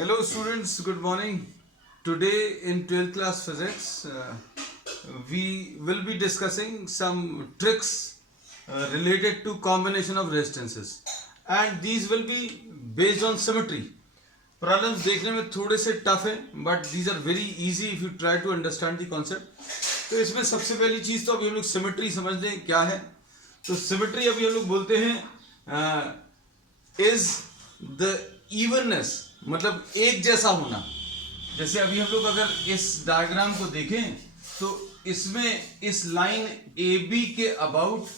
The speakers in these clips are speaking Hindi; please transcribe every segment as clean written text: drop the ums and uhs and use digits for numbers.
Hello students, good morning. Today in 12th class physics, we will be discussing some tricks related to combination of resistances and these will be based on symmetry. Problems देखने में थोड़े से टफ है but these are very easy if you try to understand the concept. तो इसमें सबसे पहली चीज तो अभी हम लोग सिमेट्री समझ लें क्या है. तो सिमेट्री अभी हम लोग बोलते हैं इज द इवननेस, मतलब एक जैसा होना. जैसे अभी हम लोग अगर इस डायग्राम को देखें तो इसमें इस लाइन ए बी के अबाउट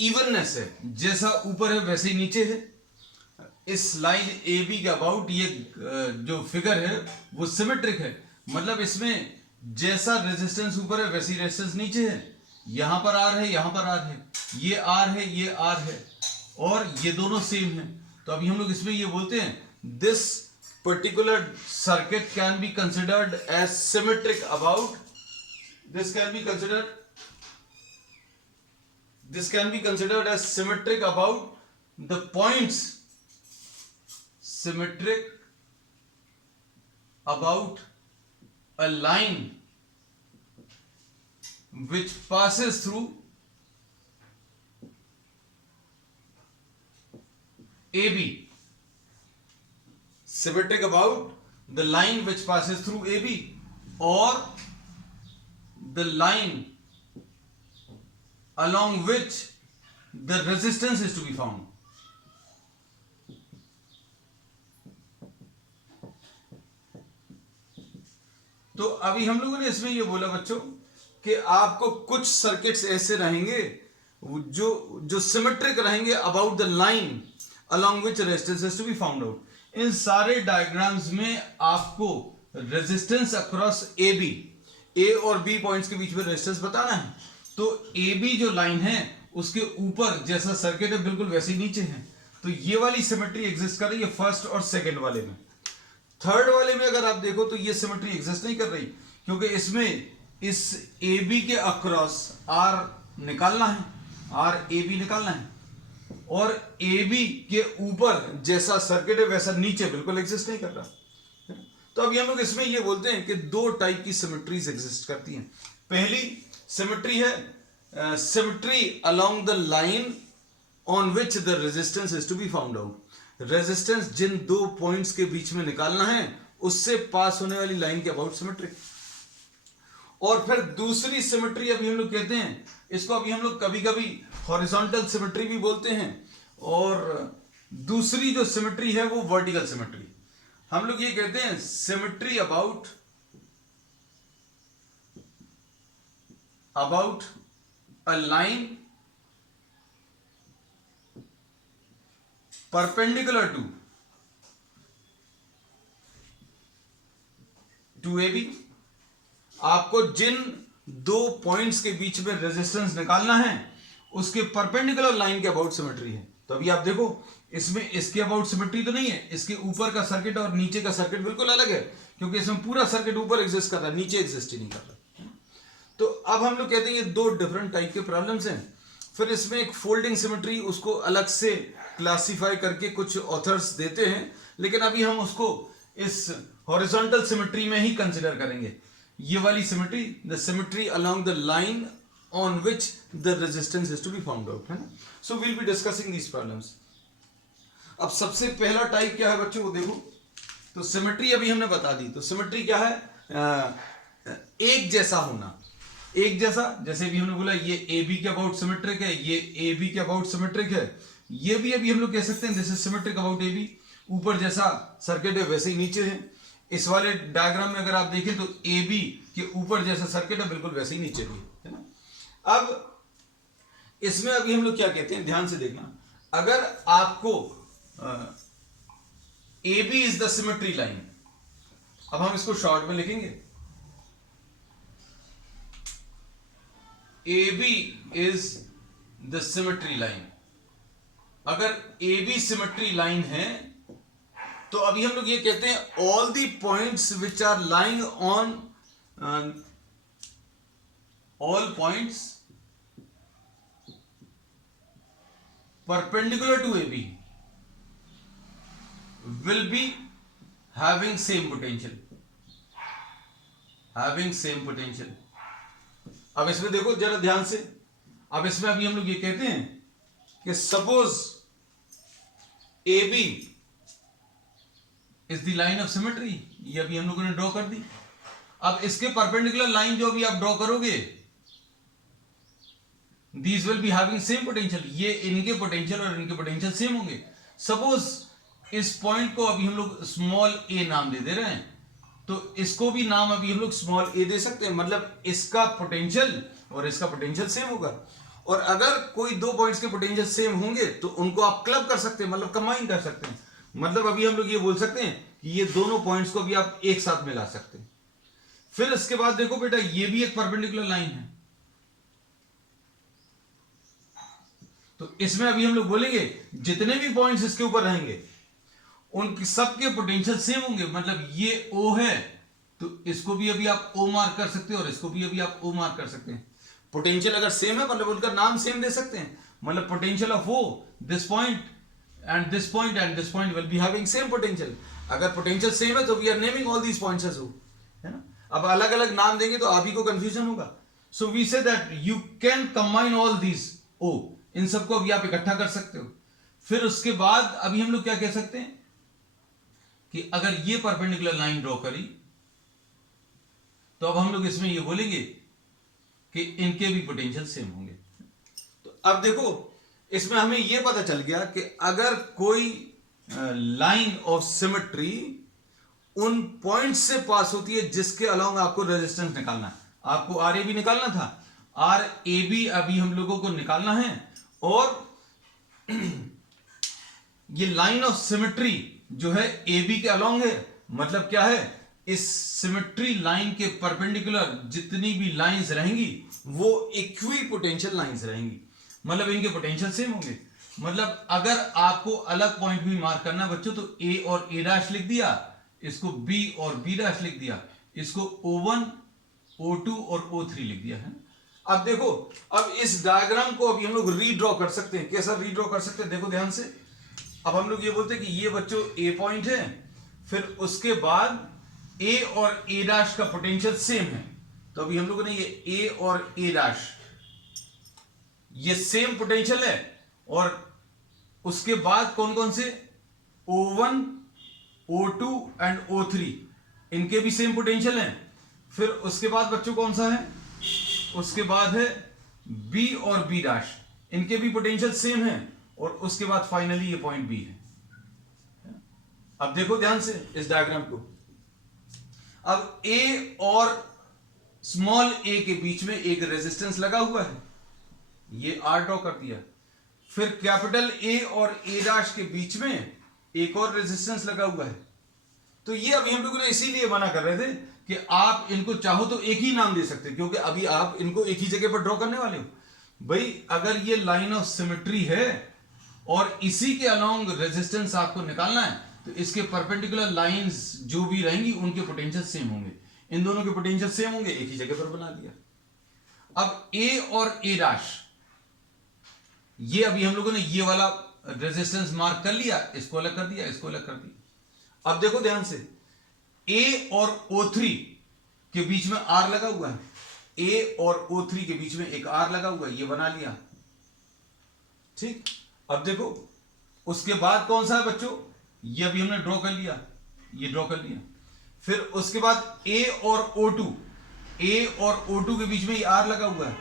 इवननेस है, जैसा ऊपर है वैसे ही नीचे है. इस लाइन ए बी के अबाउट ये जो फिगर है वो सिमेट्रिक है, मतलब इसमें जैसा रेजिस्टेंस ऊपर है वैसी रेजिस्टेंस नीचे है. यहां पर आर है, यहां पर आर है, ये आर है, ये आर है और ये दोनों सेम है. तो अभी हम लोग इसमें ये बोलते हैं this particular circuit can be considered as symmetric about this can be considered as symmetric about the points, symmetric about a line which passes through AB, symmetric about the line which passes through AB or the line along which the resistance is to be found. तो अभी हम लोगों ने इसमें ये बोला बच्चों कि आपको कुछ सर्किट्स ऐसे रहेंगे जो सिमेट्रिक रहेंगे about the line along which resistance is to be found out. इन सारे डायग्राम्स में आपको रेजिस्टेंस अक्रॉस ए बी, ए और बी पॉइंट्स के बीच में रेजिस्टेंस बताना है. तो ए बी जो लाइन है उसके ऊपर जैसा सर्किट है बिल्कुल वैसे ही नीचे है. तो ये वाली सिमेट्री एग्जिस्ट कर रही है फर्स्ट और सेकंड वाले में. थर्ड वाले में अगर आप देखो तो ये सिमेट्री एग्जिस्ट नहीं कर रही, क्योंकि इसमें इस ए बी के अक्रॉस आर निकालना है, आर ए बी निकालना है और ए बी के ऊपर जैसा सर्किट है वैसा नीचे बिल्कुल एग्जिस्ट नहीं कर रहा. तो अभी हम लोग इसमें ये बोलते हैं कि दो टाइप की सिमेट्रीज एग्जिस्ट करती हैं. पहली सिमेट्री है symmetry along the line on which the resistance is to be found out. Resistance जिन दो पॉइंट्स के बीच में निकालना है उससे पास होने वाली लाइन के अबाउट सिमेट्री. और फिर दूसरी सिमेट्री अभी हम लोग कहते हैं, इसको अभी हम लोग कभी कभी हॉरिजॉन्टल सिमेट्री भी बोलते हैं, और दूसरी जो सिमेट्री है वो वर्टिकल सिमेट्री. हम लोग ये कहते हैं symmetry about a line perpendicular to A B. आपको जिन दो पॉइंट्स के बीच में रेजिस्टेंस निकालना है उसके परपेंडिकुलर लाइन के अबाउट सिमेट्री है. तो अभी आप देखो इसमें इसके अबाउट सिमेट्री तो नहीं है, इसके ऊपर का सर्किट और नीचे का सर्किट बिल्कुल अलग है, क्योंकि इसमें पूरा सर्किट ऊपर एग्जिस्ट कर रहा है, नीचे एग्जिस्ट ही नहीं कर रहा. तो अब हम लोग कहते हैं ये दो डिफरेंट टाइप के प्रॉब्लम्स हैं. फिर इसमें एक फोल्डिंग सिमेट्री, उसको अलग से क्लासिफाई करके कुछ ऑथर्स देते हैं, लेकिन अभी हम उसको इस हॉरिजॉन्टल सिमेट्री में ही कंसिडर करेंगे. ये वाली symmetry, the symmetry along the line on which the resistance is to be found out, है ना. So we'll be discussing these problems. अब सबसे पहला टाइप क्या है बच्चों वो देखो. तो सिमेट्री अभी हमने बता दी. तो सिमेट्री क्या है? एक जैसा होना. एक जैसा, जैसे भी हमने बोला ये ए बी के अबाउट सिमेट्रिक है, ये ए बी के अबाउट सिमेट्रिक है, ये भी अभी हम लोग कह सकते हैं this is symmetric about A B. ऊपर जैसा सर्किट है वैसे ही नीचे है. इस वाले डायग्राम में अगर आप देखें तो ए बी के ऊपर जैसा सर्किट है बिल्कुल वैसे ही नीचे भी है ना. अब इसमें अभी हम लोग क्या कहते हैं, ध्यान से देखना. अगर आपको A B is the symmetry line, अब हम इसको शॉर्ट में लिखेंगे, A B is the symmetry line. अगर ए बी सिमेट्री लाइन है तो अभी हम लोग ये कहते हैं all the points which are lying on all points perpendicular to AB will be having same potential, having same potential। अब इसमें देखो जरा ध्यान से, अब इसमें अभी हम लोग ये कहते हैं कि suppose A B is the line of symmetry, ये अभी हम लोगों ने ड्रॉ कर दी। अब इसके परपेंडिकुलर लाइन जो अभी आप ड्रॉ करोगे, these will be having same potential, ये इनके पोटेंशियल और इनके पोटेंशियल सेम होंगे। सपोज इस पॉइंट को अभी हम लोग स्मॉल ए नाम दे रहे हैं, तो इसको भी नाम अभी हम लोग स्मॉल ए दे सकते हैं, मतलब इसका पोटेंशियल और इसका पोटेंशियल सेम होगा। और अगर कोई दो पॉइंट्स के पोटेंशियल सेम होंगे तो उनको आप क्लब कर सकते हैं, मतलब कंबाइन कर सकते हैं। मतलब अभी हम लोग ये बोल सकते हैं कि ये दोनों पॉइंट्स को भी आप एक साथ मिला सकते हैं। फिर इसके बाद देखो बेटा, ये भी एक परपेंडिकुलर लाइन है, तो इसमें अभी हम लोग बोलेंगे जितने भी पॉइंट्स इसके ऊपर रहेंगे उनके सबके पोटेंशियल सेम होंगे। मतलब ये O है तो इसको भी अभी आप O मार्क कर सकते हैं और इसको भी अभी आप O मार्क कर सकते हैं। पोटेंशियल अगर सेम है मतलब उनका नाम सेम दे सकते हैं, मतलब potential of O, this point and this point and this point will be having same potential. अगर पोटेंशियल सेम है तो we are naming all these points as O, है ना। अब अलग अलग नाम देंगे तो आप ही को कंफ्यूजन होगा। So we say that you can combine all these O, इन सबको अभी आप इकट्ठा कर सकते हो। फिर उसके बाद अभी हम लोग क्या कह सकते हैं कि अगर ये परपेंडिकुलर लाइन ड्रॉ करी तो अब हम लोग इसमें ये बोलेंगे कि इनके भी पोटेंशियल सेम होंगे। तो अब देखो इसमें हमें यह पता चल गया कि अगर कोई लाइन ऑफ सिमेट्री उन पॉइंट से पास होती है जिसके अलोंग आपको रेजिस्टेंस निकालना है, आपको आर ए बी निकालना था, आर ए बी अभी हम लोगों को निकालना है। और ये लाइन ऑफ सिमेट्री जो है ए बी के अलोंग है, मतलब क्या है, इस सिमेट्री लाइन के परपेंडिकुलर जितनी भी लाइंस रहेंगी वो इक्वी पोटेंशियल लाइंस रहेंगी, मतलब इनके पोटेंशियल सेम होंगे। मतलब अगर आपको अलग पॉइंट भी मार्क करना बच्चों तो ए और ए डैश लिख दिया, इसको बी और बी डैश लिख दिया, इसको O1, O2 और O3 लिख दिया है। अब देखो, अब इस डायग्राम को अभी हम लोग रीड्रॉ कर सकते हैं। कैसा रीड्रॉ कर सकते हैं, देखो ध्यान से। अब हम लोग ये बोलते हैं कि ये बच्चों ए पॉइंट है, फिर उसके बाद ए और ए डैश का पोटेंशियल सेम है, तो अभी हम लोगों ने ये ए और ए डैश ये सेम पोटेंशियल है। और उसके बाद कौन कौन से, O1, O2 एंड O3 इनके भी सेम पोटेंशियल हैं। फिर उसके बाद बच्चों कौन सा है, उसके बाद है B और B डैश, इनके भी पोटेंशियल सेम है। और उसके बाद फाइनली ये पॉइंट B है। अब देखो ध्यान से इस डायग्राम को। अब A और स्मॉल a के बीच में एक रेजिस्टेंस लगा हुआ है, ये R ड्रॉ कर दिया। फिर कैपिटल A और A डैश के बीच में एक और रेजिस्टेंस लगा हुआ है। तो ये अभी हम लोगों ने इसीलिए मना कर रहे थे कि आप इनको चाहो तो एक ही नाम दे सकते, क्योंकि अभी आप इनको एक ही जगह पर ड्रॉ करने वाले हो। भाई अगर ये लाइन ऑफ सिमेट्री है और इसी के अलोंग रेजिस्टेंस आपको निकालना है तो इसके परपेंडिकुलर लाइंस जो भी रहेंगी उनके पोटेंशियल सेम होंगे, इन दोनों के पोटेंशियल सेम होंगे, एक ही जगह पर बना दिया। अब A और A डैश, ये अभी हम लोगों ने ये वाला रेजिस्टेंस मार्क कर लिया, इसको अलग कर दिया, इसको अलग कर दिया। अब देखो ध्यान से, A और O3 के बीच में R लगा हुआ है, A और O3 के बीच में एक R लगा हुआ है, ये बना लिया। ठीक, अब देखो उसके बाद कौन सा है बच्चों, ये अभी हमने ड्रॉ कर लिया, ये ड्रॉ कर लिया। फिर उसके बाद A और O2, A और O2 के बीच में ये R लगा हुआ है,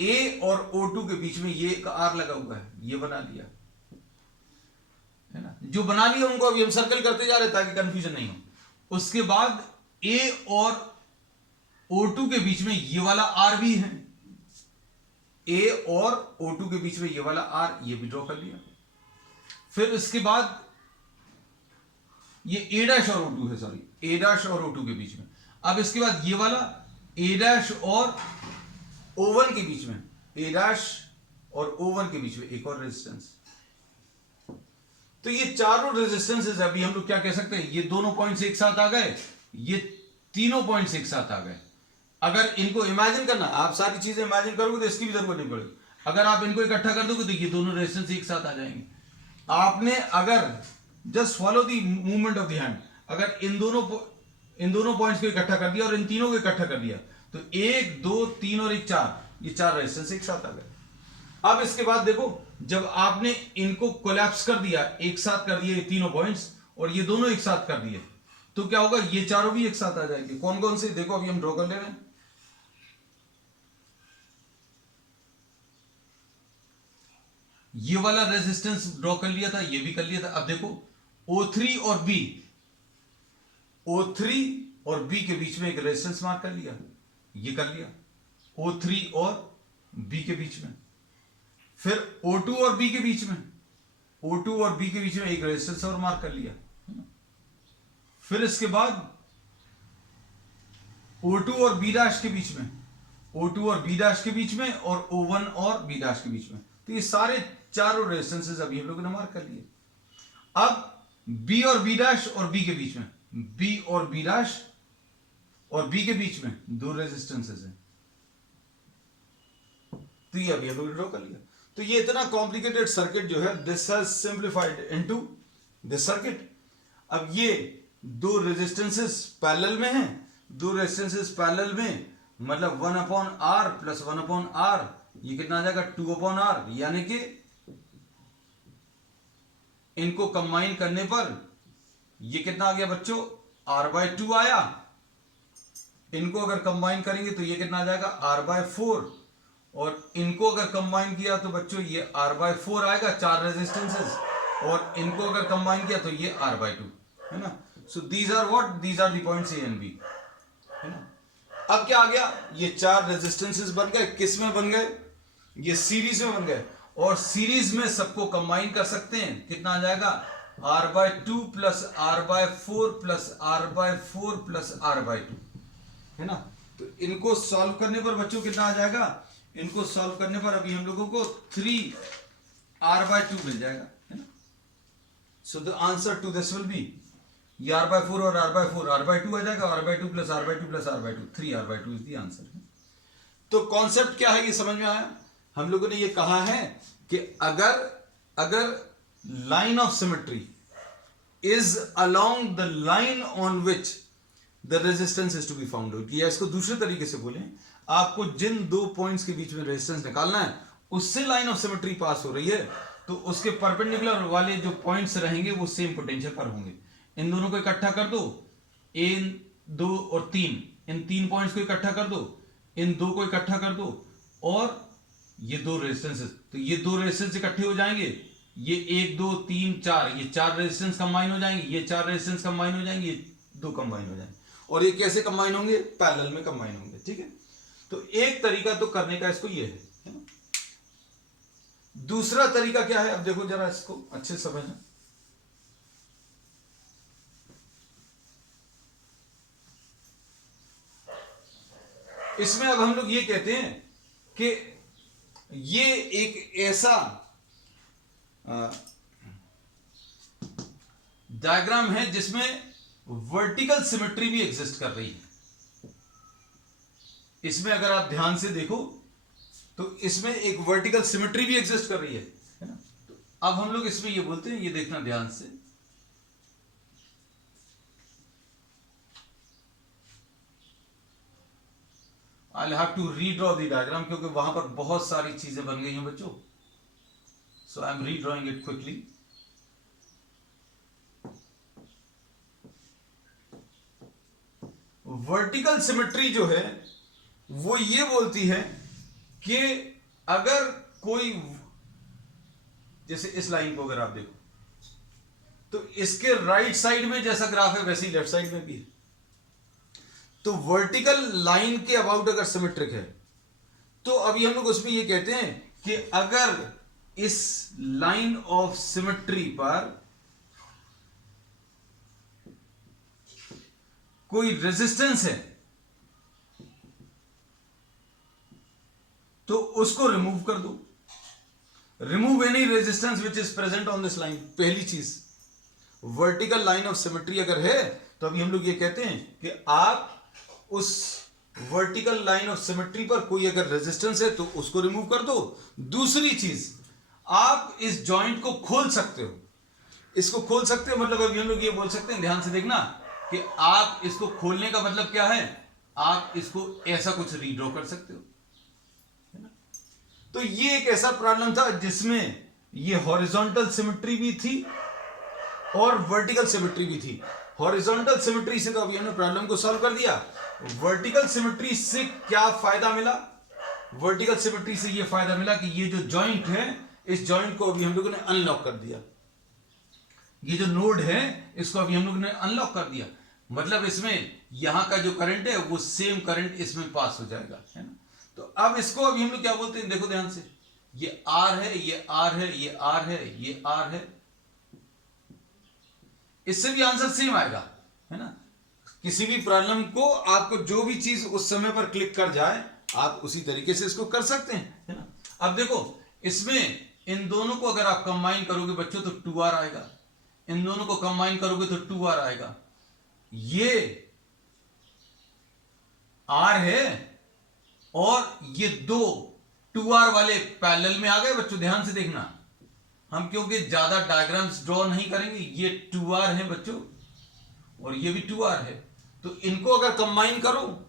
A और O2 के बीच में ये एक R लगा हुआ है, ये बना लिया, है ना। जो बना लिया उनको अभी हम सर्कल करते जा रहे ताकि कंफ्यूजन नहीं हो। उसके बाद A और O2 के बीच में ये वाला R भी है, A और O2 के बीच में ये वाला R, ये भी ड्रॉ कर लिया। फिर इसके बाद ये A डैश और O2 है, सॉरी A डैश और O2 के बीच में। अब इसके बाद ये वाला A डैश और O1 के बीच में, A डैश और O1 के बीच में एक और रेजिस्टेंस। तो ये चारों रेजिस्टेंसेस अभी हम लोग क्या कह सकते हैं, ये दोनों पॉइंट्स एक साथ आ गए, ये तीनों पॉइंट्स एक साथ आ गए। अगर इनको इमेजिन करना, आप सारी चीजें इमेजिन करोगे तो इसकी भी जरूरत नहीं पड़ेगी। अगर आप इनको इकट्ठा कर दोगे तो ये दोनों रेजिस्टेंस एक साथ आ जाएंगे। आपने अगर just follow the movement of the hand, अगर इन दोनों पॉइंट्स को इकट्ठा कर दिया और इन तीनों को इकट्ठा कर दिया तो 1 2 3 और 1 4, ये 4 रेजिस्टेंस एक साथ आ गए। अब इसके बाद देखो, जब आपने इनको कोलैप्स कर दिया, एक साथ कर दिए ये तीनों पॉइंट्स और ये दोनों एक साथ कर दिए, तो क्या होगा, ये चारों भी एक साथ आ जाएंगे। कौन कौन से, देखो अभी हम ड्रॉ कर ले रहे हैं। ये वाला रेजिस्टेंस ड्रॉ कर लिया था, ये भी कर लिया था। अब देखो O3 और B, O3 और B के बीच में एक रेजिस्टेंस मार्क कर लिया, ये कर लिया O3 और B के बीच में। फिर O2 और B के बीच में, O2 और B के बीच में एक रेजिस्टेंस और मार्क कर लिया। फिर इसके बाद O2 और B डैश के बीच में, O2 और B डैश के बीच में और O1 और B डैश के बीच में। तो ये सारे चारों रेजिस्टेंसेस अभी हम लोगों ने मार्क कर लिए। अब B और B डैश और B के बीच में, B और B डैश और B के बीच में दो रेजिस्टेंसेस हैं, तो ये अभी हम लोग ड्रॉ कर लिया। तो ये इतना कॉम्प्लिकेटेड सर्किट जो है, this has simplified into this circuit. अब ये दो रेजिस्टेंसेस पैरेलल में हैं, दो रेजिस्टेंसेस पैरेलल में, मतलब 1/R प्लस 1/R, ये कितना आ जाएगा 2/R, यानी कि इनको कंबाइन करने पर ये कितना आ गया बच्चों, R/2 आया। इनको अगर कंबाइन करेंगे तो ये कितना आ जाएगा, R/4, और इनको अगर कंबाइन किया तो बच्चों ये R/4 आएगा, चार रेजिस्टेंसेस, और इनको अगर कंबाइन किया तो ये R/2, है ना। So these are what, these are the points A and B, है ना। अब क्या आ गया, ये चार रेजिस्टेंसेस बन गए, किस में बन गए, ये सीरीज में बन गए, और सीरीज में सबको कंबाइन कर सकते हैं। कितना आ जाएगा, R/2 plus R/4 plus R/4 plus R/2, है ना। तो इनको सॉल्व करने पर बच्चों कितना आ जाएगा, इनको सॉल्व करने पर अभी हम लोगों को 3R/2 मिल जाएगा, है ना। So the answer to this will be, ये R/4 और R/4, R/2 आ जाएगा, R/2 plus R/2 plus R/2, 3R/2 is the answer. तो कॉन्सेप्ट क्या है, ये समझ में आया। हम लोगों ने ये कहा है कि अगर line of symmetry is along the line on which the resistance is to be found, या इसको दूसरे तरीके से बोलें, आपको जिन दो पॉइंट्स के बीच में रेजिस्टेंस निकालना है उससे लाइन ऑफ सिमेट्री पास हो रही है, तो उसके परपेंडिकुलर वाले जो पॉइंट्स रहेंगे वो सेम पोटेंशियल पर होंगे। इन दोनों को इकट्ठा कर दो, इन 2 और 3, इन 3 पॉइंट्स को इकट्ठा कर दो, इन 2 को इकट्ठा कर दो, और ये दो रेजिस्टेंसेस, तो ये दो रेजिस्टेंस इकट्ठे हो जाएंगे, ये 1 2 3 4, ये 4 रेजिस्टेंस कंबाइन हो जाएंगे, ये 4 रेजिस्टेंस कंबाइन हो जाएंगे, ये 2 कंबाइन हो जाएंगे, और ये कैसे कंबाइन होंगे, पैरेलल में कंबाइन होंगे, ठीक है। तो एक तरीका तो करने का इसको ये है ना। दूसरा तरीका क्या है, अब देखो जरा इसको अच्छे से समझना। इसमें अब हम लोग ये कहते हैं कि ये एक ऐसा डायग्राम है जिसमें वर्टिकल सिमेट्री भी एग्जिस्ट कर रही है। इसमें अगर आप ध्यान से देखो तो इसमें एक वर्टिकल सिमेट्री भी एग्जिस्ट कर रही है ना। तो अब हम लोग इसमें ये बोलते हैं, ये देखना ध्यान से, I'll have to redraw the diagram क्योंकि वहां पर बहुत सारी चीजें बन गई हैं बच्चों। So I'm redrawing it quickly. Vertical symmetry जो है वो ये बोलती है कि अगर कोई, जैसे इस लाइन को अगर आप देखो तो इसके राइट साइड में जैसा ग्राफ है वैसे ही लेफ्ट साइड में भी है। तो वर्टिकल लाइन के अबाउट अगर सिमेट्रिक है तो अभी हम लोग उसमें ये कहते हैं कि अगर इस लाइन ऑफ सिमेट्री पर कोई रेजिस्टेंस है तो उसको रिमूव कर दो। Remove any resistance which is present on this line. पहली चीज, वर्टिकल लाइन ऑफ सिमेट्री अगर है तो अभी हम लोग ये कहते हैं कि आप उस वर्टिकल लाइन ऑफ सिमेट्री पर कोई अगर रेजिस्टेंस है तो उसको रिमूव कर दो। दूसरी चीज, आप इस जॉइंट को खोल सकते हो। इसको खोल सकते हैं, मतलब अभी हम लोग ये बोल सकते हैं, ध्यान से देखना, कि आप इसको खोलने का मतलब क्या है, आप इसको ऐसा कुछ रीड्रॉ कर सकते हो, है ना। तो ये एक ऐसा प्रॉब्लम था जिसमें ये हॉरिजॉन्टल सिमेट्री भी थी और वर्टिकल सिमेट्री भी थी। हॉरिजॉन्टल सिमेट्री से तो अभी हमने प्रॉब्लम को सॉल्व कर दिया। वर्टिकल सिमेट्री से क्या फायदा मिला, वर्टिकल सिमेट्री से ये फायदा मिला कि ये जो जॉइंट है, इस जॉइंट को अभी हम लोगों ने अनलॉक कर दिया। ये जो नोड है इसको अभी हम लोगों ने अनलॉक कर दिया, मतलब इसमें यहां का जो करंट है वो सेम करंट इसमें पास हो जाएगा, है ना। तो अब इसको अभी हम लोग क्या बोलते हैं, देखो ध्यान से, ये आर है, ये आर है, ये आर है, ये आर है। इससे भी आंसर सेम आएगा, है ना। किसी भी प्रॉब्लम को आपको जो भी चीज उस समय पर क्लिक कर जाए आप उसी तरीके से इसको कर सकते हैं, है ना। अब देखो इसमें इन दोनों को अगर आप कंबाइन करोगे बच्चों तो 2r आएगा, इन दोनों को कंबाइन करोगे तो 2r आएगा। ये r है और ये दो 2r वाले पैरेलल में आ गए बच्चों, ध्यान से देखना। हम क्योंकि ज्यादा डायग्राम्स ड्रॉ नहीं करेंगे, ये 2r है बच्चों और ये भी 2r है, तो इनको अगर कंबाइन करो,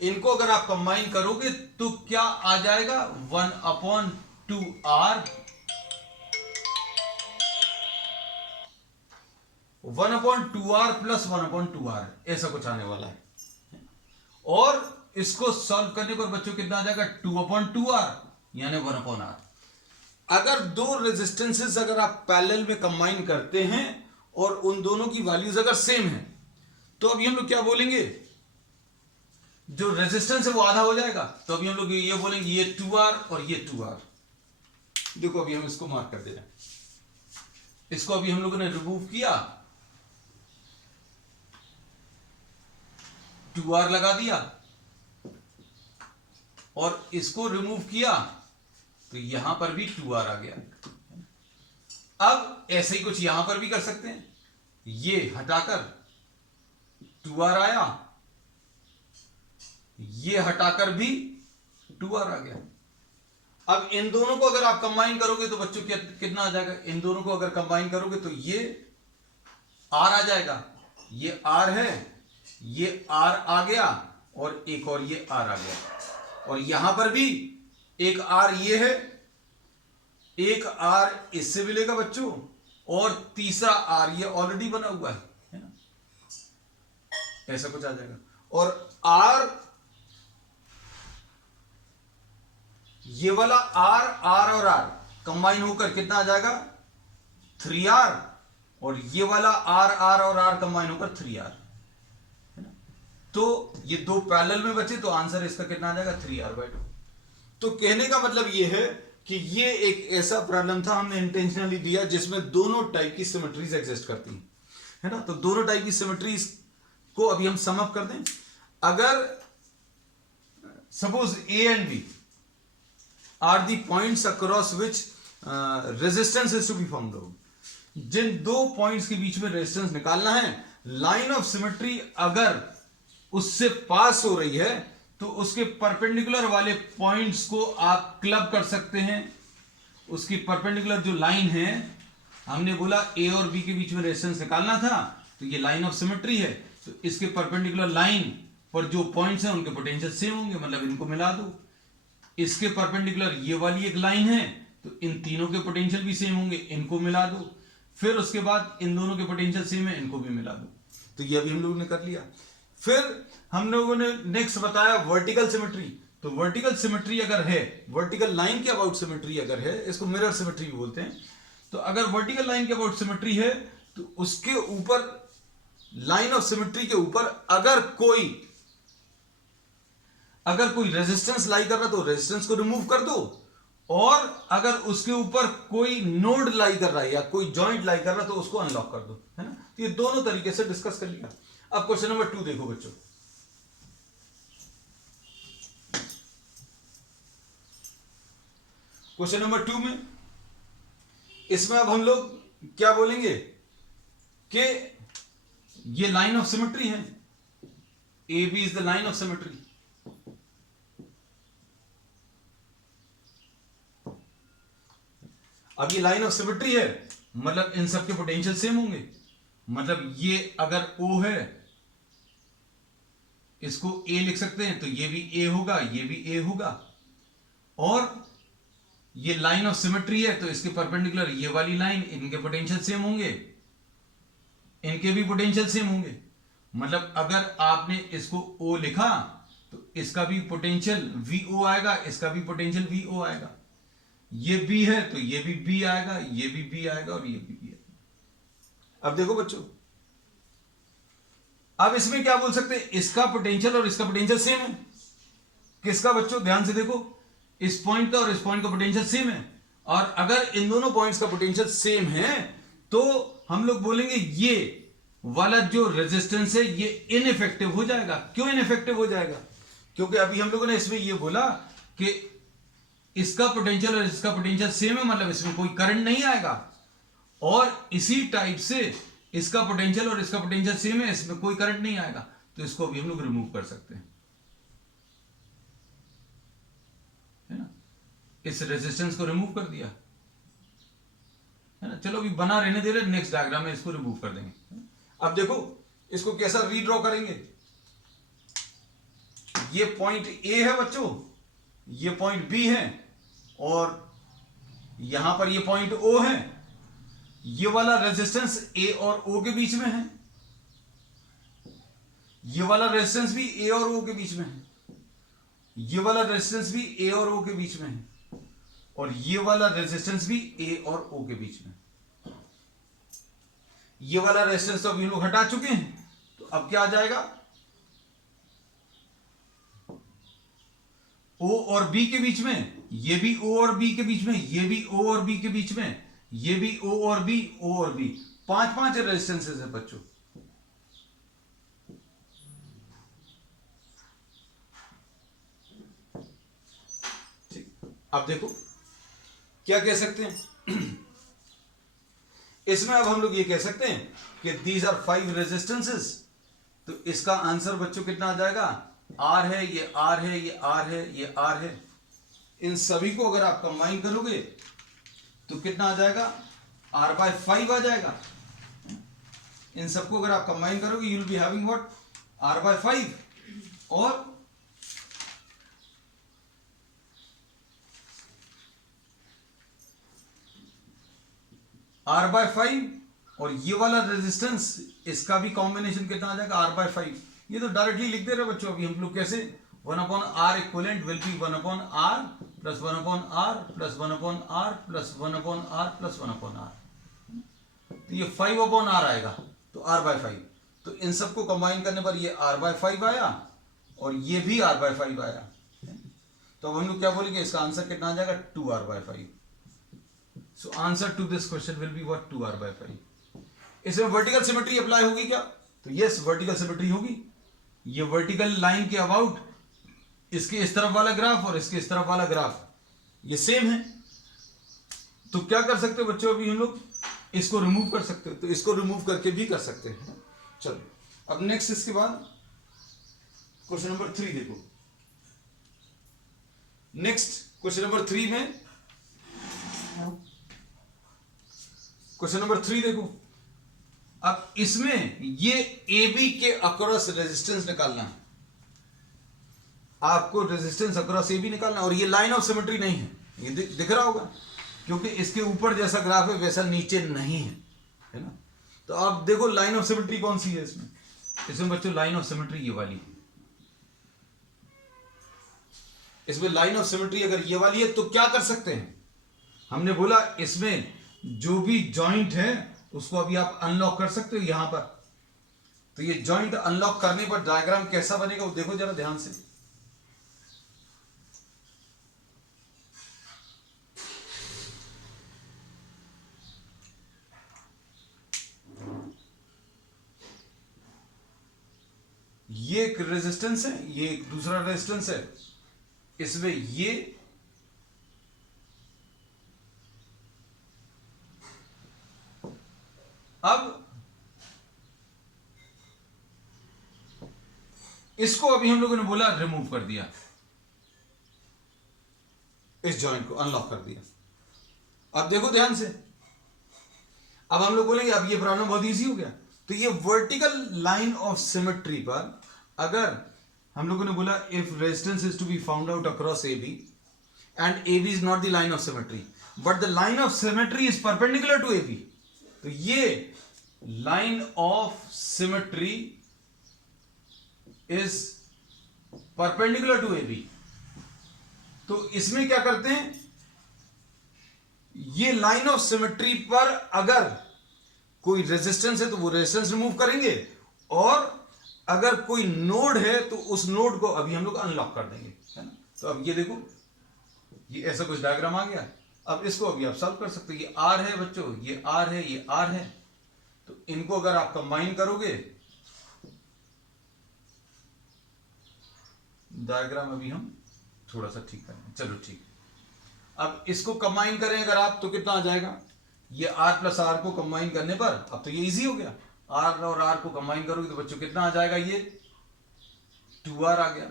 इनको अगर आप कंबाइन करोगे तो क्या आ जाएगा, 1/2r, 1/2r प्लस 1/2r, ऐसा कुछ आने वाला है। और इसको सॉल्व करने पर बच्चों कितना आ जाएगा, 2/2r यानी 1/r। अगर दो रेजिस्टेंसेस अगर आप पैरेलल में कंबाइन करते हैं और उन दोनों की वैल्यूज अगर सेम है तो अभी हम लोग क्या बोलेंगे, जो रेजिस्टेंस है वो आधा हो जाएगा। तो अभी हम लोग ये बोलेंगे ये 2r और ये 2r। देखो अभी हम इसको मार्क कर दे रहे हैं, इसको अभी हम लोगों ने रिमूव किया, 2r लगा दिया और इसको रिमूव किया तो यहां पर भी 2r आ गया। अब ऐसे ही कुछ यहां पर भी कर सकते हैं, ये हटाकर 2r आया, ये हटाकर भी 2r आ गया। अब इन दोनों को अगर आप कंबाइन करोगे तो बच्चों कितना आ जाएगा, इन दोनों को अगर कंबाइन करोगे तो ये r आ जाएगा, ये r है, ये r आ गया और एक और ये r आ गया, और यहां पर भी एक r ये है, एक r इससे मिलेगा बच्चों, और तीसरा r ये ऑलरेडी बना हुआ है ना, ऐसा कुछ आ जाएगा। और r, ये वाला r, r और r कंबाइन होकर कितना आ जाएगा, 3r, और ये वाला r, r और r कंबाइन होकर 3r, है ना। तो ये दो पैरेलल में बचे तो आंसर इसका कितना आ जाएगा, 3r/2। तो कहने का मतलब ये है कि ये एक ऐसा प्रॉब्लम था, हमने इंटेंशनली दिया जिसमें दोनों टाइप की सिमेट्रीज एग्जिस्ट करती हैं, है ना। तो दोनों टाइप की सिमेट्रीज को अभी हम सम अप कर दें। अगर suppose A and B are the points across which resistance is to be found out, जिन दो पॉइंट्स के बीच में रेजिस्टेंस निकालना है, लाइन ऑफ सिमेट्री अगर उससे पास हो रही है तो उसके परपेंडिकुलर वाले पॉइंट्स को आप क्लब कर सकते हैं। उसकी परपेंडिकुलर जो लाइन है, हमने बोला A और B के बीच में रेजिस्टेंस निकालना था, तो ये लाइन ऑफ सिमेट्री है, तो इसके परपेंडिकुलर लाइन पर जो पॉइंट्स हैं उनके पोटेंशियल सेम होंगे, मतलब इनको मिला दो। इसके परपेंडिकुलर ये वाली एक लाइन है तो इन तीनों के पोटेंशियल भी सेम होंगे, इनको मिला दो। फिर उसके बाद इन दोनों के पोटेंशियल सेम है, इनको भी मिला दो। तो ये अभी हम लोगों ने कर लिया। फिर हम लोगों ने नेक्स्ट बताया वर्टिकल सिमेट्री। तो वर्टिकल सिमेट्री अगर है, वर्टिकल लाइन के अबाउट सिमेट्री अगर है, इसको मिरर सिमेट्री भी बोलते हैं। तो अगर वर्टिकल लाइन के अबाउट सिमेट्री है तो उसके ऊपर, लाइन ऑफ सिमेट्री के ऊपर अगर कोई रेजिस्टेंस लाई कर रहा तो रेजिस्टेंस को रिमूव कर दो, और अगर उसके ऊपर कोई नोड लाई कर रहा है या कोई जॉइंट लाई कर रहा है तो उसको अनलॉक कर दो, है ना। तो ये दोनों तरीके से डिस्कस कर लिया। अब क्वेश्चन नंबर 2 देखो बच्चों। क्वेश्चन नंबर 2 में, इसमें अब हम लोग क्या बोलेंगे कि ये लाइन ऑफ सिमेट्री है, A B is the line of symmetry. अब ये लाइन ऑफ सिमेट्री है मतलब इन सब के पोटेंशियल सेम होंगे। मतलब ये अगर O है, इसको A लिख सकते हैं, तो ये भी A होगा, ये भी A होगा। और ये लाइन ऑफ सिमेट्री है, तो इसके परपेंडिकुलर ये वाली लाइन, इनके पोटेंशियल सेम होंगे, इनके भी पोटेंशियल सेम होंगे। मतलब अगर आपने इसको O लिखा तो इसका भी पोटेंशियल VO आएगा, इसका भी पोटेंशियल VO आएगा। ये B है तो ये भी B आएगा, ये भी B आएगा और ये भी B आएगा। अब देखो बच्चों, अब इसमें क्या बोल सकते हैं, इसका पोटेंशियल और इसका पोटेंशियल सेम है। किसका बच्चों, ध्यान से देखो, इस पॉइंट का और इस पॉइंट का पोटेंशियल सेम है। और अगर इन दोनों पॉइंट्स का पोटेंशियल सेम है तो हम लोग बोलेंगे ये वाला जो रेजिस्टेंस है ये इनइफेक्टिव हो जाएगा। क्यों इनइफेक्टिव हो जाएगा? क्योंकि अभी हम लोगों ने इसमें ये बोला कि इसका पोटेंशियल और इसका पोटेंशियल सेम है, मतलब इसमें कोई करंट नहीं आएगा। और इसी टाइप से इसका पोटेंशियल और इसका पोटेंशियल सेम है, इसमें कोई करंट नहीं आएगा, तो इसको भी हम लोग रिमूव कर सकते हैं, है ना। इस रेजिस्टेंस को रिमूव कर दिया, है ना। चलो अभी बना रहने दे रहे, नेक्स्ट डायग्राम में इसको रिमूव कर देंगे। अब देखो इसको कैसा रीड्रॉ करेंगे। ये पॉइंट ए है बच्चों, ये पॉइंट बी है, और यहां पर ये पॉइंट ओ है। ये वाला रेजिस्टेंस ए और ओ के बीच में है, ये वाला रेजिस्टेंस भी ए और ओ के बीच में है, ये वाला रेजिस्टेंस भी ए और ओ के बीच में है, और ये वाला रेजिस्टेंस भी ए और ओ के बीच में। ये वाला रेजिस्टेंस तो अभी हम लोग हटा चुके हैं, तो अब क्या आ जाएगा, O और B के बीच में, ये भी O और B के बीच में, ये भी O और B के बीच में, ये भी O और B, O और B, 5 रेजिस्टेंसेस है बच्चों। ठीक, अब देखो क्या कह सकते हैं इसमें। अब हम लोग ये कह सकते हैं कि दीज आर 5 रेजिस्टेंसेस, तो इसका आंसर बच्चों कितना आ जाएगा, R है, ये R है, ये R है, ये R है। इन सभी को अगर आप कंबाइन करोगे तो कितना आ जाएगा, R/5 आ जाएगा। इन सबको अगर आप कंबाइन करोगे you will be having what, R/5, और R/5 और ये वाला रेजिस्टेंस, इसका भी कॉम्बिनेशन कितना आ जाएगा, R/5। ये तो डायरेक्टली लिख दे रहे बच्चों अभी हम लोग, कैसे, 1/R equivalent will be 1/R plus 1/R plus 1/R plus 1/R plus 1/R। तो ये 5/R आएगा, तो R/5। तो इन सबको कंबाइन करने पर ये R/5 आया और ये भी R/5 आया। तो अब हम लोग क्या बोलेंगे, इसका आंसर कितना आ जाएगा, 2R/5। So answer to this question will be what, 2R/5। इसमें वर्टिकल सिमेट्री अप्लाई होगी क्या, तो यस वर्टिकल सिमेट्री होगी। ये वर्टिकल लाइन के अबाउट इसके इस तरफ वाला ग्राफ और इसके इस तरफ वाला ग्राफ ये सेम है, तो क्या कर सकते हो बच्चों, अभी हम लोग इसको रिमूव कर सकते हो, तो इसको रिमूव करके भी कर सकते हैं। चलो अब नेक्स्ट, इसके बाद क्वेश्चन नंबर 3 देखो। नेक्स्ट क्वेश्चन नंबर 3 में, क्वेश्चन नंबर 3 देखो। अब इसमें ये AB के अक्रॉस रेजिस्टेंस निकालना है आपको, रेजिस्टेंस अक्रॉस AB निकालना, और ये लाइन ऑफ सिमेट्री नहीं है, ये दिख रहा होगा, क्योंकि इसके ऊपर जैसा ग्राफ है वैसा नीचे नहीं है, है ना। तो आप देखो लाइन ऑफ सिमेट्री कौन सी है इसमें। इसमें बच्चों लाइन ऑफ सिमेट्री ये वाली है। इसमें लाइन ऑफ सिमेट्री अगर ये वाली है तो क्या कर सकते हैं, हमने बोला इसमें जो भी जॉइंट है उसको अभी आप अनलॉक कर सकते हो यहां पर। तो ये जॉइंट अनलॉक करने पर डायग्राम कैसा बनेगा वो देखो जरा ध्यान से। ये एक रेजिस्टेंस है, ये एक दूसरा रेजिस्टेंस है, इसमें ये अब इसको अभी हम लोगों ने बोला रिमूव कर दिया, इस जॉइंट को अनलॉक कर दिया। अब देखो ध्यान से, अब हम लोग बोलेंगे अब ये प्रॉब्लम बहुत इजी हो गया। तो ये वर्टिकल लाइन ऑफ सिमेट्री पर अगर हम लोगों ने बोला if resistance is to be found out across A B and A B is not the line of symmetry but the line of symmetry is perpendicular to A B, तो ये line of symmetry is perpendicular to A B. तो इसमें क्या करते हैं, ये लाइन ऑफ सिमेट्री पर अगर कोई रेजिस्टेंस है तो वो रेजिस्टेंस रिमूव करेंगे, और अगर कोई नोड है तो उस नोड को अभी हम लोग अनलॉक कर देंगे, है ना। तो अब ये देखो, ये ऐसा कुछ डायग्राम आ गया। अब इसको अभी आप सॉल्व कर सकते हो। ये आर है बच्चों, ये आर है, ये आर है। तो इनको अगर आप कंबाइन करोगे, डायग्राम अभी हम थोड़ा सा ठीक करेंगे, चलो ठीक। अब इसको कंबाइन करें अगर आप तो कितना आ जाएगा, ये आर प्लस आर को कंबाइन करने पर अब तो ये इजी हो गया। आर और आर को कंबाइन करोगे तो बच्चों कितना आ जाएगा, ये 2r आ गया।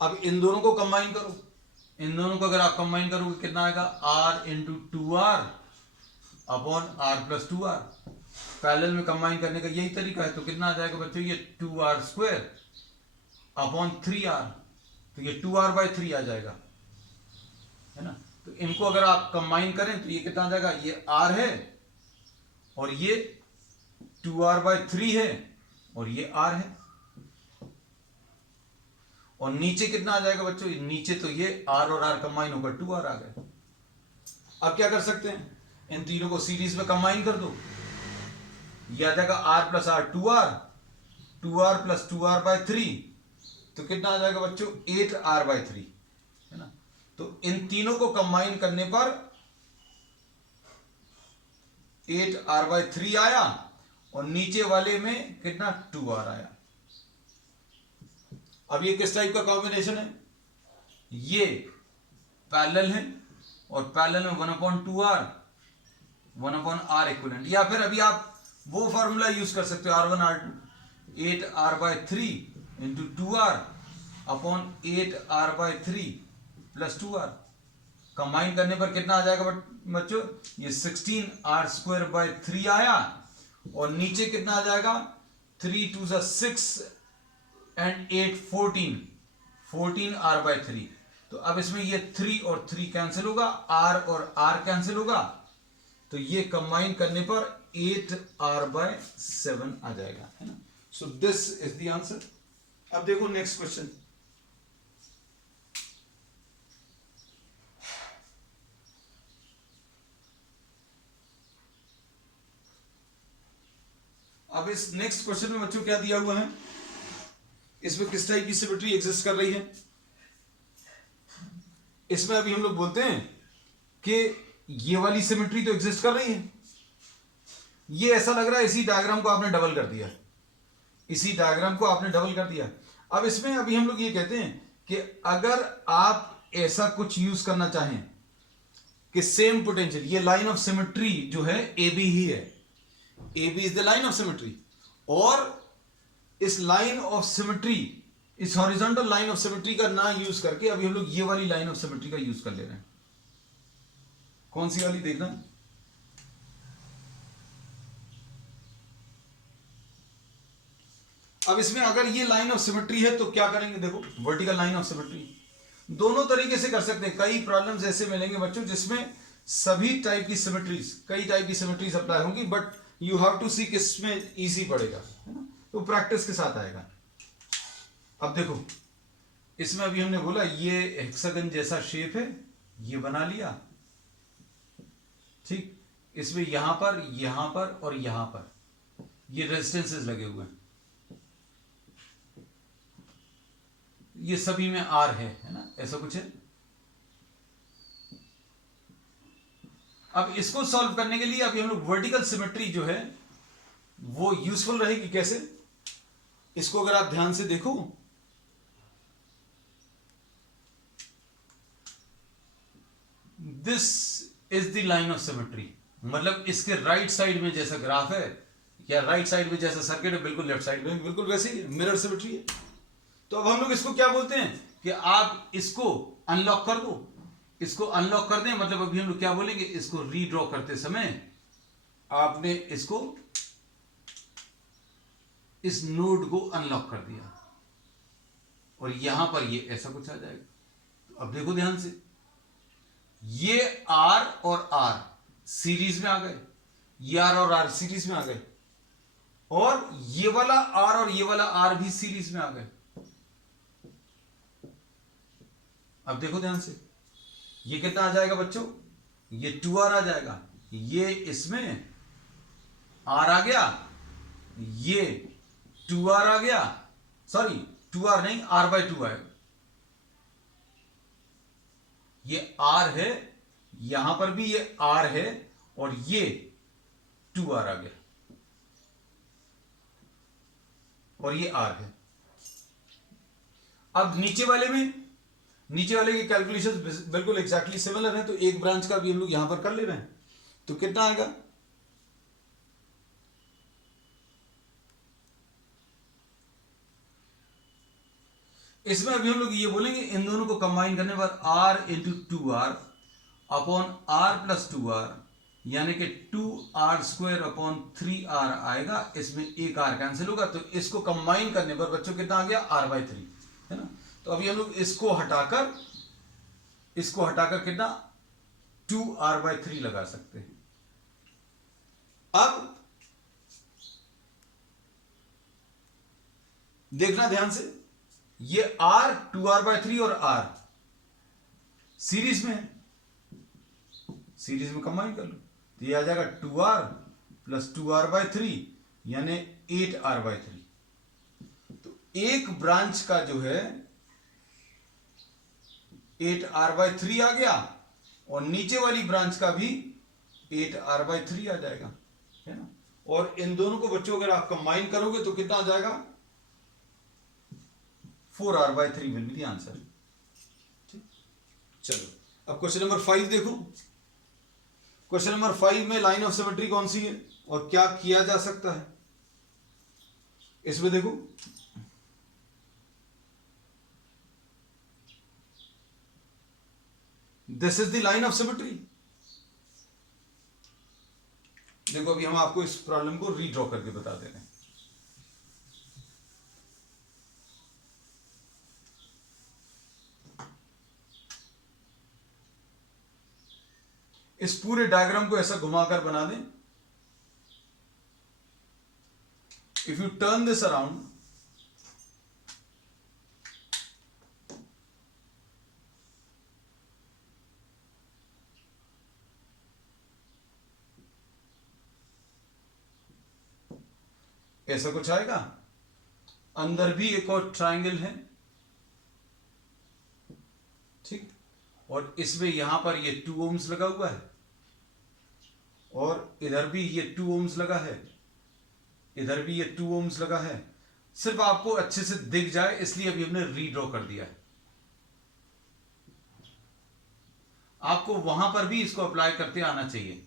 अब इन दोनों को कंबाइन करो, इन दोनों को अगर आप कंबाइन करोगे कितना आएगा, r into 2r upon r plus 2r। Parallel में कंबाइन करने का यही तरीका है। तो कितना आ जाएगा बच्चों, ये 2r स्क्वायर अपॉन 3r, तो ये 2r/3 आ जाएगा, है ना। तो इनको अगर आप कंबाइन करें तो ये कितना आ जाएगा, ये r है और ये 2r/3 है और ये r है, और नीचे कितना आ जाएगा बच्चों, नीचे तो ये r और r कंबाइन होकर 2r आ गए। अब क्या कर सकते हैं, इन तीनों को सीरीज में कंबाइन कर दो, ये आ जाएगा r plus r 2r plus 2r/3, तो कितना आ जाएगा बच्चों, 8r/3, है ना। तो इन तीनों को कंबाइन करने पर 8r/3 आया और नीचे वाले में कितना 2r आया। अब ये किस टाइप का कॉम्बिनेशन है, ये पैरेलल है और पैरेलल में 1/2r 1/r इक्विवेलेंट, या फिर अभी आप वो फॉर्मूला यूज कर सकते हो r1 r2 8r/3 into 2r upon 8r/3 plus 2r। Combine करने पर कितना आ जाएगा बच्चों, ये 16r²/3 आया और नीचे कितना आ जाएगा, 3 2 6 एंड 8 14r/3। तो अब इसमें ये 3 और 3 कैंसिल होगा, r और r कैंसिल होगा, तो ये कंबाइन करने पर 8r/7 आ जाएगा, है ना। So this is the answer. अब देखो नेक्स्ट क्वेश्चन। अब इस नेक्स्ट क्वेश्चन में बच्चों क्या दिया हुआ है, इसमें किस टाइप की सिमेट्री एग्जिस्ट कर रही है। इसमें अभी हम लोग बोलते हैं कि ये वाली सिमेट्री तो एग्जिस्ट कर रही है। ये ऐसा लग रहा है इसी डायग्राम को आपने डबल कर दिया, इसी डायग्राम को आपने डबल कर दिया। अब इसमें अभी हम लोग ये कहते हैं कि अगर आप ऐसा कुछ यूज करना चाहें कि सेम पोटेंशियल, ये लाइन ऑफ सिमेट्री जो है ए बी ही है, A B is the line of symmetry, और इस लाइन ऑफ सिमेट्री, इस हॉरिजॉन्टल लाइन ऑफ सिमेट्री का ना यूज करके अभी हम लोग ये वाली लाइन ऑफ सिमेट्री का यूज कर ले रहे हैं। कौन सी वाली देखना, अब इसमें अगर ये लाइन ऑफ सिमेट्री है तो क्या करेंगे, देखो वर्टिकल लाइन ऑफ सिमेट्री दोनों तरीके से कर सकते हैं। कई प्रॉब्लम्स ऐसे मिलेंगे बच्चों जिसमें सभी टाइप की सिमेट्रीज, कई टाइप की सिमेट्रीज अप्लाई होंगी, बट यू हैव टू सी किसमें इजी पड़ेगा, है ना। तो प्रैक्टिस के साथ आएगा। अब देखो इसमें अभी हमने बोला ये हेक्सागन जैसा शेप है, ये बना लिया, ठीक। इसमें यहां पर और यहां पर ये रेजिस्टेंसेस लगे हुए हैं, ये सभी में आर है ना, ऐसा कुछ है। अब इसको सॉल्व करने के लिए अभी हम लोग वर्टिकल सिमेट्री जो है वो यूजफुल रहेगी कैसे, इसको अगर आप ध्यान से देखो, this is the line of symmetry, मतलब इसके राइट साइड में जैसा ग्राफ है या राइट साइड में जैसा सर्किट है, बिल्कुल लेफ्ट साइड में बिल्कुल वैसे ही मिरर सिमेट्री है। तो अब हम लोग इसको क्या बोलते हैं कि आप इसको अनलॉक कर दो, इसको अनलॉक कर दें, मतलब अभी हम लोग क्या बोलेंगे, इसको रीड्रॉ करते समय आपने इसको, इस नोड को अनलॉक कर दिया और यहां पर ये ऐसा कुछ आ जाएगा। तो अब देखो ध्यान से, ये आर और आर सीरीज में आ गए, ये आर और आर सीरीज में आ गए, और ये वाला आर और ये वाला आर भी सीरीज में आ गए। अब देखो ध्यान से, ये कितना आ जाएगा बच्चों, ये 2r आ जाएगा, ये इसमें r आ गया, ये 2r आ गया, सॉरी 2r नहीं, r/2 आएगा, ये r है, यहां पर भी ये r है, और ये 2r आ गया, और ये r है। अब नीचे वाले में, नीचे वाले की कैलकुलेशंस बिल्कुल एग्जैक्टली सिमिलर है, तो एक ब्रांच का भी हम लोग यहां पर कर ले रहे हैं, तो कितना आएगा, इसमें अभी हम लोग ये बोलेंगे, इन दोनों को कंबाइन करने पर r into 2r upon r plus 2r, यानी कि 2r² अपॉन 3r आएगा, इसमें एक r कैंसिल होगा, तो इसको कंबाइन करने पर बच्चों कितना आ गया, r/3, है ना। तो अभी हम लोग इसको हटाकर कितना 2r/3 लगा सकते हैं। अब देखना ध्यान से, ये r 2r/3 और r सीरीज में है, सीरीज में कंबाइन कर लो, तो ये आ जाएगा 2r प्लस 2r/3 यानी 8r/3। तो एक ब्रांच का जो है 8r/3 आ गया, और नीचे वाली ब्रांच का भी 8r/3 आ जाएगा, है ना। और इन दोनों को बच्चों अगर आप कंबाइन करोगे तो कितना आ जाएगा, 4r/3 will be the answer. चलो अब क्वेश्चन नंबर 5 देखो। क्वेश्चन नंबर 5 में लाइन ऑफ सिमेट्री कौन सी है और क्या किया जा सकता है, इसमें देखो, this is the line of symmetry. देखो अभी हम आपको इस प्रॉब्लम को रीड्रॉ करके बता दे रहे हैं। इस पूरे डायग्राम को ऐसा घुमाकर बना दें। If U turn this around, ऐसा कुछ आएगा, अंदर भी एक और ट्रायंगल है, ठीक, और इसमें यहां पर ये 2 ohms लगा हुआ है, और इधर भी ये 2 ohms लगा है, इधर भी ये 2 ohms लगा है। सिर्फ आपको अच्छे से दिख जाए इसलिए अभी हमने रीड्रॉ कर दिया है। आपको वहां पर भी इसको अप्लाई करते आना चाहिए।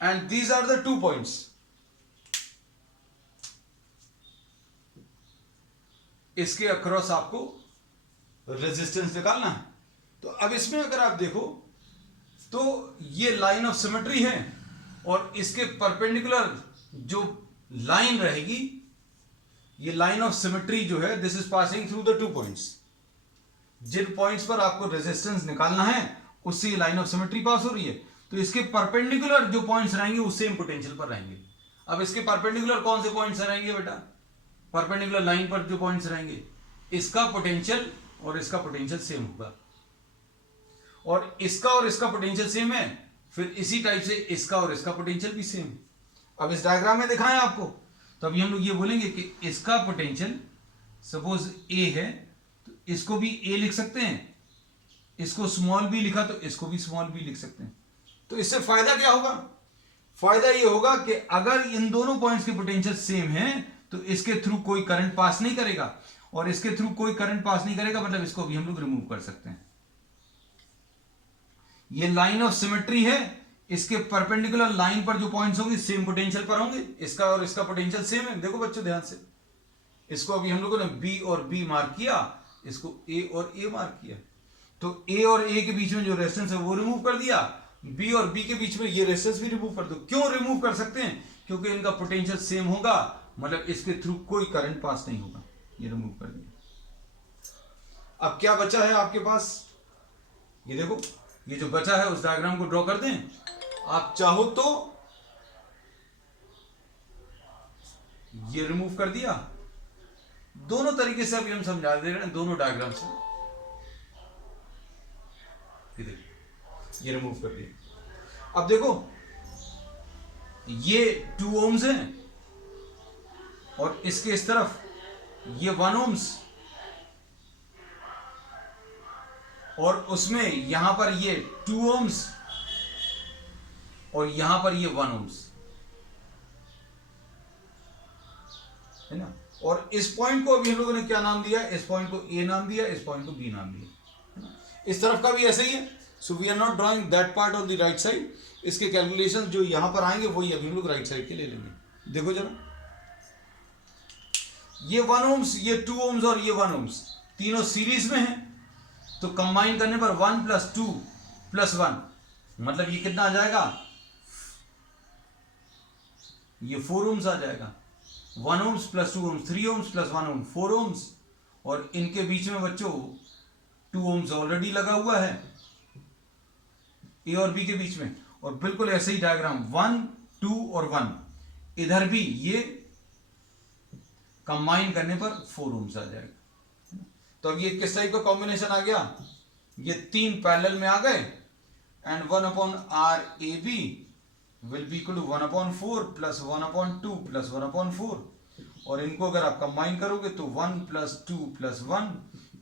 And these are the 2 points. इसके अक्रॉस आपको रेजिस्टेंस निकालना है। तो अब इसमें अगर आप देखो तो ये लाइन ऑफ सिमेट्री है, और इसके परपेंडिकुलर जो लाइन रहेगी, ये लाइन ऑफ सिमेट्री जो है, this is passing through the 2 points. जिन पॉइंट्स पर आपको रेजिस्टेंस निकालना है उससे लाइन ऑफ सिमेट्री पास हो रही है, तो इसके परपेंडिकुलर जो पॉइंट्स रहेंगे वो सेम पोटेंशियल पर रहेंगे। अब इसके परपेंडिकुलर कौन से पॉइंट्स रहेंगे बेटा, परपेंडिकुलर लाइन पर जो पॉइंट्स रहेंगे, इसका पोटेंशियल और इसका पोटेंशियल सेम होगा, और इसका पोटेंशियल सेम है, फिर इसी टाइप से इसका और इसका पोटेंशियल भी सेम। अब इस डायग्राम में दिखाएं आपको, तो अभी हम लोग ये बोलेंगे कि इसका पोटेंशियल सपोज ए है, तो इसको भी ए लिख सकते हैं, इसको स्मॉल बी लिखा तो इसको भी स्मॉल बी लिख सकते हैं। तो इससे फायदा क्या होगा, फायदा ये होगा कि अगर इन दोनों पॉइंट्स के पोटेंशियल सेम हैं तो इसके थ्रू कोई करंट पास नहीं करेगा, और इसके थ्रू कोई करंट पास नहीं करेगा मतलब इसको भी हम लोग रिमूव कर सकते हैं। ये लाइन ऑफ सिमेट्री है, इसके परपेंडिकुलर लाइन पर जो पॉइंट्स होंगे सेम पोटेंशियल पर होंगे, इसका और इसका पोटेंशियल सेम है। देखो बच्चों ध्यान से, इसको अभी हम लोगों ने बी और बी मार्क किया, इसको ए और ए मार्क किया, तो ए और ए के बीच में जो रेजिस्टेंस है वो रिमूव कर दिया, बी और बी के बीच में ये रेजिस्टेंस भी रिमूव कर दो। क्यों रिमूव कर सकते हैं? क्योंकि इनका पोटेंशियल सेम होगा, मतलब इसके थ्रू कोई करंट पास नहीं होगा, ये रिमूव कर दिया। अब क्या बचा है आपके पास, ये देखो, ये जो बचा है उस डायग्राम को ड्रॉ कर दें। आप चाहो तो ये रिमूव कर दिया, दोनों तरीके से अभी हम समझा दे रहे हैं, दोनों डायग्राम से। ये रिमूव कर दिया। अब देखो ये 2 ओम्स हैं और इसके इस तरफ ये 1 ओम्स, और उसमें यहां पर ये 2 ओम्स और यहां पर ये 1 ओम्स है ना। और इस पॉइंट को अभी हम लोगों ने क्या नाम दिया, इस पॉइंट को ए नाम दिया, इस पॉइंट को बी नाम दिया, है ना। इस तरफ का भी ऐसे ही है। So we are not drawing that part on the right side. इसके कैलकुलेशन जो यहां पर आएंगे वही अभी हम लोग राइट साइड के ले लेंगे। देखो जरा, ये 1 ओम्स, ये 2 ओम्स और ये 1 ओम्स तीनों सीरीज में है, तो कंबाइन करने पर 1 + 2 + 1 मतलब ये कितना आ जाएगा, ये 4 ओम्स आ जाएगा। 1 ओम्स + 2 ओम्स 3 ओम्स + 1 ओम 4 ओम्स, और इनके बीच में बच्चों 2 ओम्स ऑलरेडी लगा हुआ है ए और बी के बीच में। और बिल्कुल ऐसे ही डायग्राम 1 2 और 1 इधर भी ये कंबाइन करने पर 4 ओम्स आ जाएगा। तो अब ये किस टाइप का कॉम्बिनेशन आ गया, ये 3 पैरेलल में आ गए, and 1/RAB will be equal to 1/4 + 1/2 + 1/4, और इनको अगर आप कंबाइन करोगे तो 1 + 2 + 1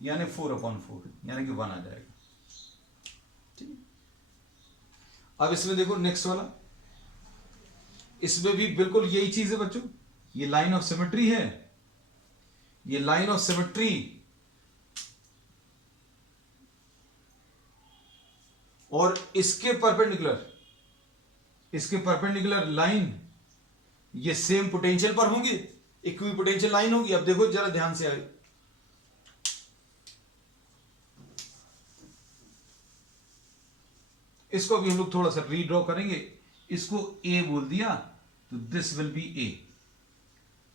यानी 4/4 यानी कि 1 आ जाएगा। ठीक है, अब इसमें देखो नेक्स्ट वाला, इसमें भी बिल्कुल यही चीज है बच्चों। ये लाइन ऑफ सिमेट्री है, ये लाइन ऑफ सिमेट्री और इसके परपेंडिकुलर लाइन ये सेम पोटेंशियल पर होंगे, इक्वी पोटेंशियल लाइन होगी। अब देखो जरा ध्यान से आए, इसको अभी हम लोग थोड़ा सा रीड्रॉ करेंगे। इसको ए बोल दिया तो this will be A,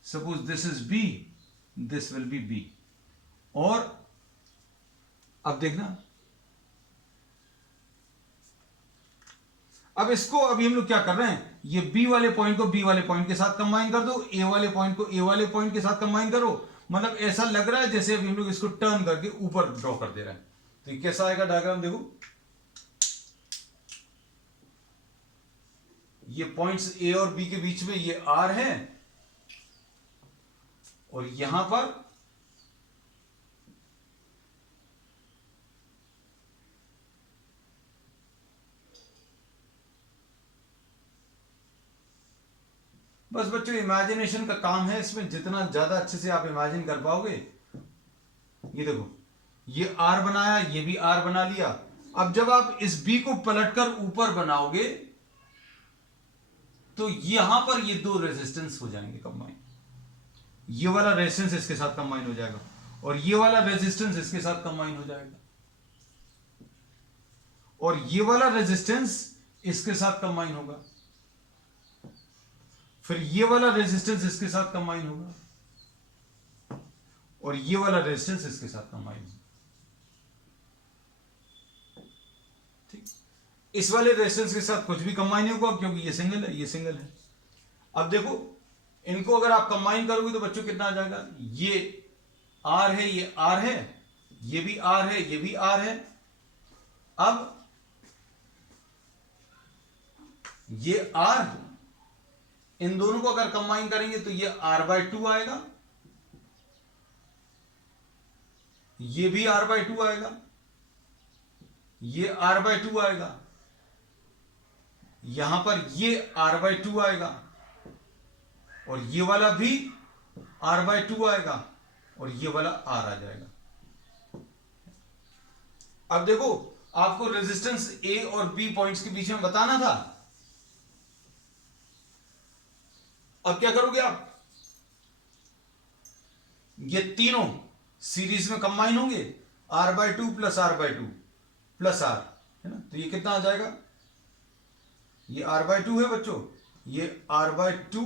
suppose this is B, this will be B. और अब देखना, अब इसको अभी हम लोग क्या कर रहे हैं, ये बी वाले पॉइंट को बी वाले पॉइंट के साथ कंबाइन कर दो, ए वाले पॉइंट को ए वाले पॉइंट के साथ कंबाइन करो। मतलब ऐसा लग रहा है जैसे अभी हम लोग इसको टर्न करके ऊपर ड्रॉ कर दे रहे हैं। तो ये कैसा आएगा डायग्राम, देखो ये पॉइंट्स ए और बी के बीच में ये आर है, और यहां पर बस बच्चों इमेजिनेशन का काम है इसमें, जितना ज्यादा अच्छे से आप इमेजिन कर पाओगे। ये देखो ये आर बनाया, ये भी आर बना लिया। अब जब आप इस बी को पलटकर ऊपर बनाओगे तो यहां पर ये 2 रेजिस्टेंस हो जाएंगे कंबाइन। ये वाला रेजिस्टेंस इसके साथ कंबाइन हो जाएगा और ये वाला रेजिस्टेंस इसके साथ कंबाइन हो जाएगा, और ये वाला रेजिस्टेंस इसके साथ कंबाइन होगा, फिर ये वाला रेजिस्टेंस इसके साथ कंबाइन होगा, और ये वाला रेजिस्टेंस इसके साथ कंबाइन होगा। ठीक, इस वाले रेजिस्टेंस के साथ कुछ भी कंबाइन नहीं होगा क्योंकि ये सिंगल है, ये सिंगल है। अब देखो इनको अगर आप कंबाइन करोगे तो बच्चों कितना आ जाएगा, ये आर है, ये आर है, ये भी आर है, ये भी आर है। अब ये आर, इन दोनों को अगर कंबाइन करेंगे तो ये r/2 आएगा, ये भी r/2 आएगा, ये r/2 आएगा, यहां पर ये r/2 आएगा, और ये वाला भी r/2 आएगा, और ये वाला r आ जाएगा। अब देखो आपको रेजिस्टेंस ए और बी पॉइंट्स के बीच में बताना था, अब क्या करोगे आप, ये तीनों सीरीज में कंबाइन होंगे, r/2 plus r/2 plus r, है ना, तो ये कितना आ जाएगा, ये r/2 है बच्चों, ये r/2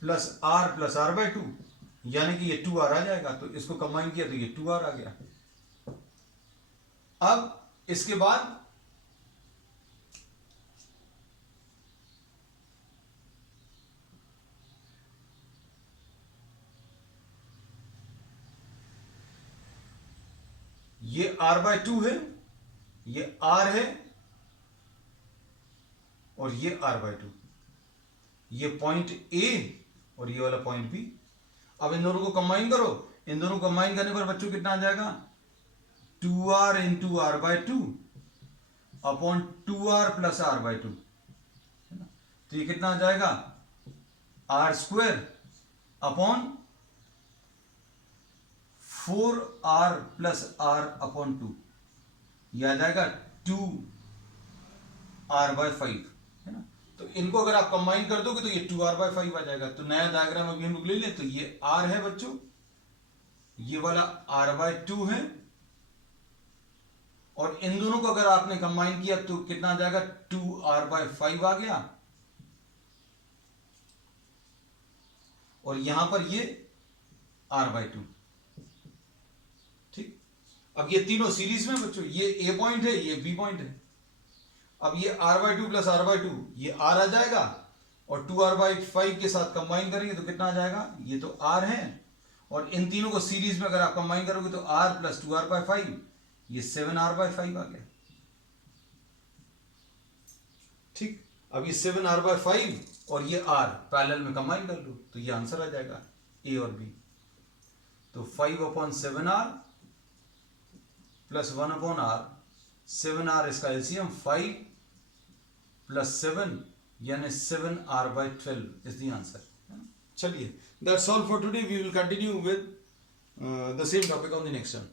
प्लस r/2, यानी कि ये 2r आ जाएगा, तो इसको कंबाइन किया तो ये 2r आ गया। अब इसके बाद ये r/2 है, ये r है, और ये r/2, ये पॉइंट A और ये वाला पॉइंट B। अब इन दोनों को कंबाइन करो, इन दोनों को कंबाइन करने पर बच्चों कितना आ जाएगा, 2r into r/2 upon 2r plus r/2, है ना, तो ये कितना आ जाएगा, r² upon 4r plus r upon 2, यह आ जाएगा 2r/5, है ना। तो इनको अगर आप कंबाइन कर दोगे तो ये 2r/5 आ जाएगा। तो नया डायग्राम अभी हम लोग ले लें, तो ये r है बच्चों, ये वाला r/2 है, और इन दोनों को अगर आपने कंबाइन किया तो कितना आ जाएगा, 2r/5 आ गया, और यहां पर ये r/2। ठीक, अब ये तीनों सीरीज में बच्चों, ये A पॉइंट है, ये B पॉइंट है। अब ये r/2 प्लस r/2, ये r आ जाएगा, और 2r/5 के साथ कंबाइन करेंगे तो कितना आ जाएगा, ये तो r है, और इन तीनों को सीरीज में अगर आप कंबाइन करोगे तो r प्लस 2r/5, ये 7r/5 आ गया। ठीक, अब ये 7r/5 और ये r पैरेलल में कंबाइन कर लो तो ये आंसर आ जाएगा A और B। तो 5/7r प्लस 1/r, 7r इसका एलसीएम 5 प्लस 7 यानी 7r/12 इज द आंसर। चलिए, that's all for today, we will continue with the same topic on the next one.